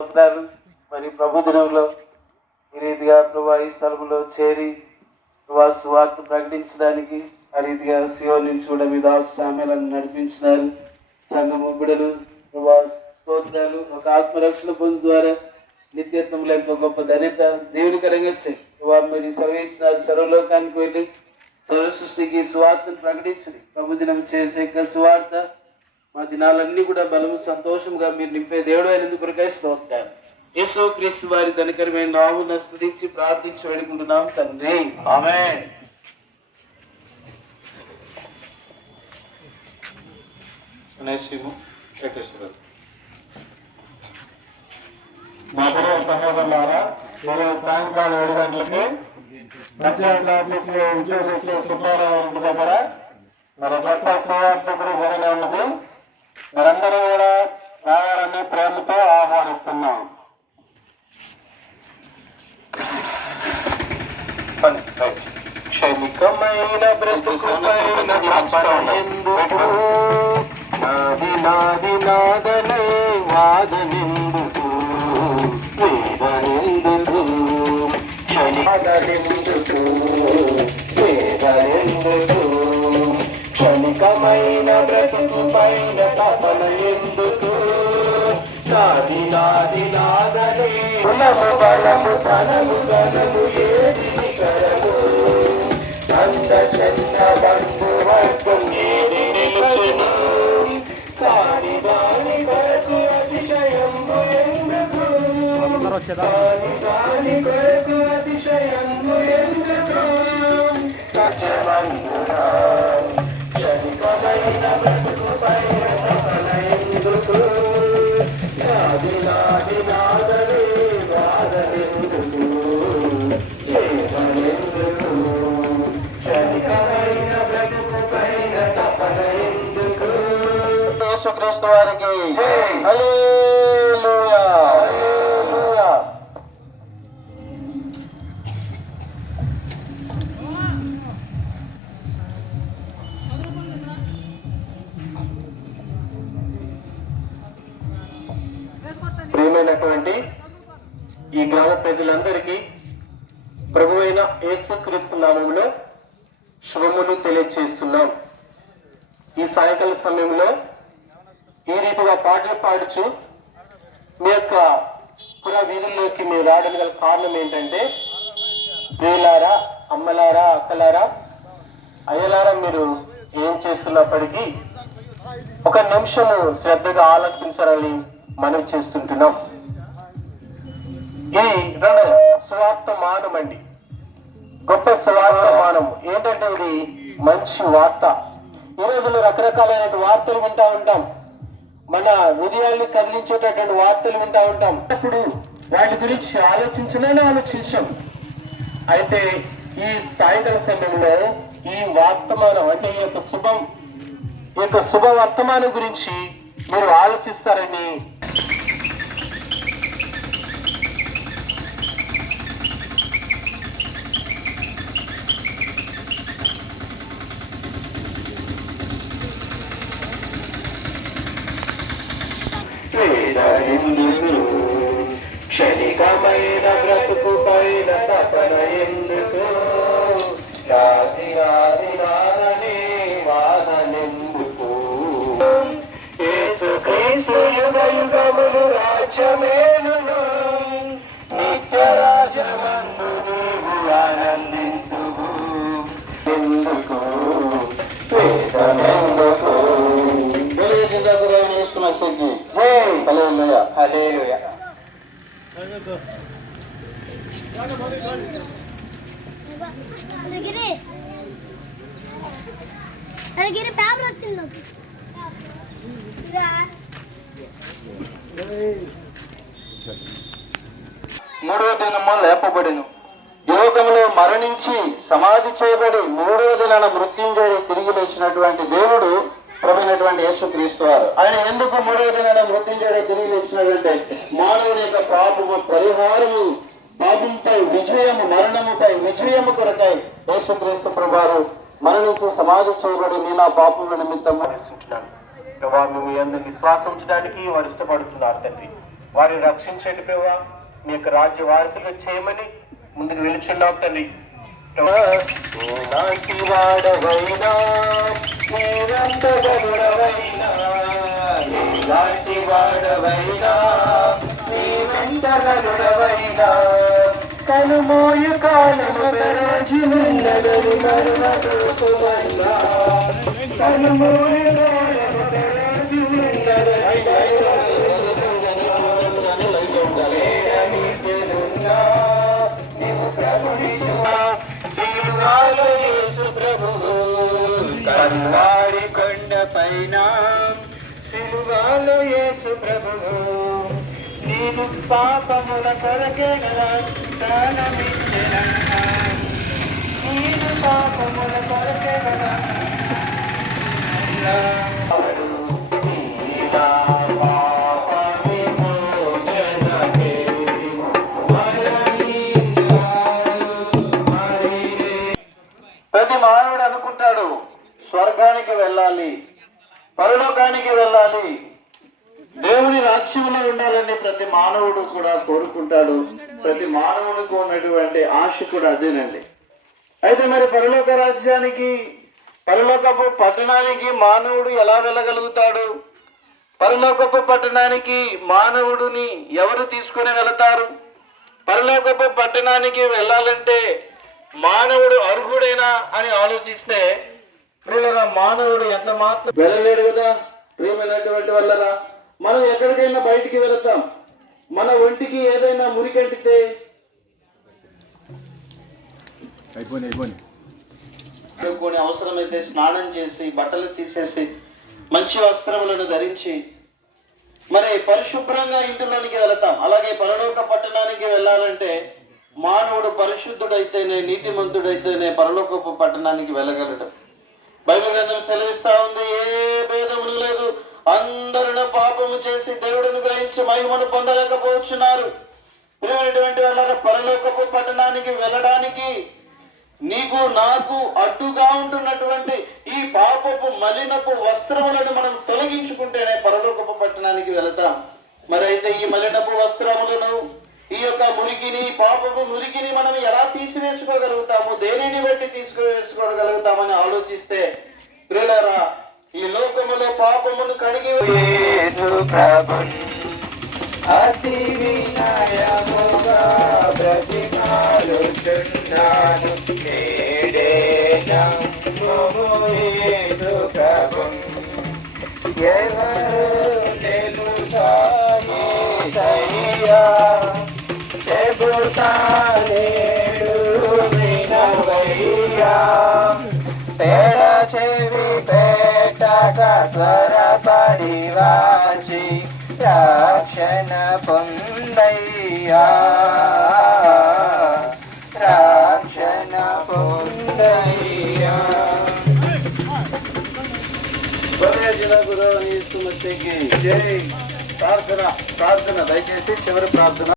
స్తోత్రాలు మరి ప్రభు దినంలో ఈ రీతిగా ప్రభా ఈ స్థలంలో చేరి ప్రభా సువార్త ప్రకటించడానికి ఆ రీతిగా సియో నుంచి కూడా మీ దాసు నడిపించినారు. సంఘము బిడలు ప్రభా స్తోత్రాలు ఒక ఆత్మరక్షణ పొందు ద్వారా నిత్యత్వం లేక గొప్ప ధన్యత దేవునికరంగా వచ్చాయి ప్రభా మీరు సర్వించినారు సర్వలోకానికి వెళ్ళి సర్వ సృష్టికి సువార్తను ప్రకటించండి. ప్రభు దినం చేసే సువార్త మా దినాలన్నీ కూడా బలము సంతోషంగా మీరు నింపే దేవుడు అయినందుకు కొరకై స్తోత్రాలు. యేసో క్రీస్తు వారి ధనకరమైన నామున స్థుతించి ప్రార్థించి వేడుకుంటున్నాం తండ్రి. ఆమె మా పూర్వ సహోదరులారా పూర్వ సాయంకాలం ఏడు గంటలకి పంచాయతీ ఆఫీసులో ఉద్యోగస్తులు సుబ్బారావు ఇంటి దగ్గర మరి గొప్ప సువార్థకుడు జరిగిన ఉన్నది మీరందరూ కూడా రావాలని ప్రేమతో ఆహ్వానిస్తున్నాం. క్షణికమైన బ్రతుకుపైన ఎందుకు? నాది నాది నాదనే వాదనెందుకు? వేదనెందుకు? క్షణికనెందుకు కులము బలము ధనము ధనము ఏది కరము. అంత చెన్న నిలుచును? దాని ఎందుకు? దాని ఎందుకు? కష్టమందునా క్రీస్తు వారికి ప్రియమైనటువంటి ఈ గ్రామ ప్రజలందరికీ ప్రభు అయిన యేసుక్రీస్తు నామంలో శుభములు తెలియజేస్తున్నాం ఈ సాయంకాల సమయంలో ఈ రీతిగా పాటలు పాడుచు మీ యొక్క పురా వీధుల్లోకి మీరు రావడం గల కారణం ఏంటంటే ప్రియులారా అమ్మలారా అక్కలారా అయ్యలారా మీరు ఏం చేస్తున్నప్పటికీ ఒక నిమిషము శ్రద్ధగా ఆలోచించాలని మనం చేస్తుంటున్నాం. ఈ రెండు స్వార్థ మానం అండి గొప్ప స్వార్థ మానం ఏంటంటే ఇది మంచి వార్త. ఈ రోజుల్లో రకరకాలైన వార్తలు వింటా ఉంటాం. మన హృదయాల్ని కదిలించేటటువంటి వార్తలు వింటా ఉంటాం. అప్పుడు వాటి గురించి ఆలోచించలేనే ఆలోచించాం. అయితే ఈ సాయంకాల సమయంలో ఈ వర్తమానం అంటే ఈ యొక్క శుభం ఈ యొక్క శుభ వర్తమానం గురించి మీరు ఆలోచిస్తారని క్షణికమైన బ్రతుకు పైన తపన ఎందుకు? రాజి రాజి రానని వాదనెందుకు యుగ యుగములు అదిగిరి అదిగిరి పేపర్ వచ్చింది నాకు రా. మూడవ దినము లేపబడిను లోకంలో మరణించి సమాధి చేయబడి మూడవ దినాన మృత్యుంజయుడు తిరిగి లేచినటువంటి దేవుడు ప్రభునటువంటి యేసుక్రీస్తు వారు. ఆయన ఎందుకు మూడవ దినాన మృత్యుంజయుడు తిరిగి లేచినటువంటి? మానవుని యొక్క పాపము పరిహారము పాపంపై విజయము మరణముపై విజయము కొరకై యేసుక్రీస్తు ప్రభువారు మరణించి సమాధి చేయబడి నేను ఆ పాపముల నిమిత్తం ప్రభా ప్రభావ మేము అందరి విశ్వాసం ఉంచడానికి వారు ఇష్టపడుతున్నారు తండ్రి. వారిని రక్షించండి ప్రభా మీ యొక్క రాజ్య వారసులు చేయమని ముందుకు వెలుచున్నాం తల్లి వాడవైనా వాడవైనా నీవంత కనుమోయు కాలము పెరచినున్నదని మరుమరుకుమన్నా కనుమోయు కాలము కల్వారి కొండ పైన సిలువాలో యేసు ప్రభువు. నేను పాపముల కొరకే గల ప్రాణమిచ్చెనన్నా నీవు పాపముల స్వర్గానికి వెళ్ళాలి పరలోకానికి వెళ్ళాలి. దేవుని రాజ్యంలో ఉండాలని ప్రతి మానవుడు కూడా కోరుకుంటాడు. ప్రతి మానవుడికి ఉన్నటువంటి ఆశ కూడా అదేనండి. అయితే మరి పరలోక రాజ్యానికి పరలోకపు పట్టణానికి మానవుడు ఎలా వెళ్ళగలుగుతాడు? పరలోకపు పట్టణానికి మానవుడిని ఎవరు తీసుకుని వెళతారు? పరలోకపు పట్టణానికి వెళ్ళాలంటే మానవుడు అర్హుడేనా అని ఆలోచిస్తే ప్రియులరా మానవుడు ఎంత మాత్రం వెళ్ళలేడు కదా? ప్రియమైనటువంటి వల్లరా మనం ఎక్కడికైనా బయటికి వెళతాం. మన ఒంటికి ఏదైనా మురికంటితే కొన్ని అవసరమైతే స్నానం చేసి బట్టలు తీసేసి మంచి వస్త్రములను ధరించి మరి పరిశుభ్రంగా ఇంటిలోనికి వెళతాం. అలాగే పరలోక పట్టణానికి వెళ్ళాలంటే మానవుడు పరిశుద్ధుడైతేనే నీతిమంతుడైతేనే పరలోకపు పట్టణానికి వెళ్ళగలడు. బైబిల్ గ్రంథం సెలవిస్తా ఉంది. ఏ భేదము లేదు. అందరూ పాపము చేసి దేవుడిని గ్రహించి మహిమను పొందలేకపోతున్నారు ప్రియమైనటువంటి వాళ్ళ పరలోకపు పట్టణానికి వెళ్ళడానికి నీకు నాకు అడ్డుగా ఉంటున్నటువంటి ఈ పాపపు మలినపు వస్త్రములను మనం తొలగించుకుంటేనే పరలోకపు పట్టణానికి వెళతాం. మరి అయితే ఈ మలినపు వస్త్రములను ఈ యొక్క మురికిని పాపపు మురికిని మనం ఎలా తీసివేసుకోగలుగుతాము దేనిని బట్టి తీసుకువేసుకోగలుగుతామని ఆలోచిస్తే ప్రియులారా ఈ లోకములో పాపమును కడిగి. ఎవరు నేడు వినవయ్యా. పేడ రక్షణ పొందయ్యా. రక్షణ పొందయ్యా. జై. ప్రార్థన ప్రార్థన దయచేసి చివరి ప్రార్థన.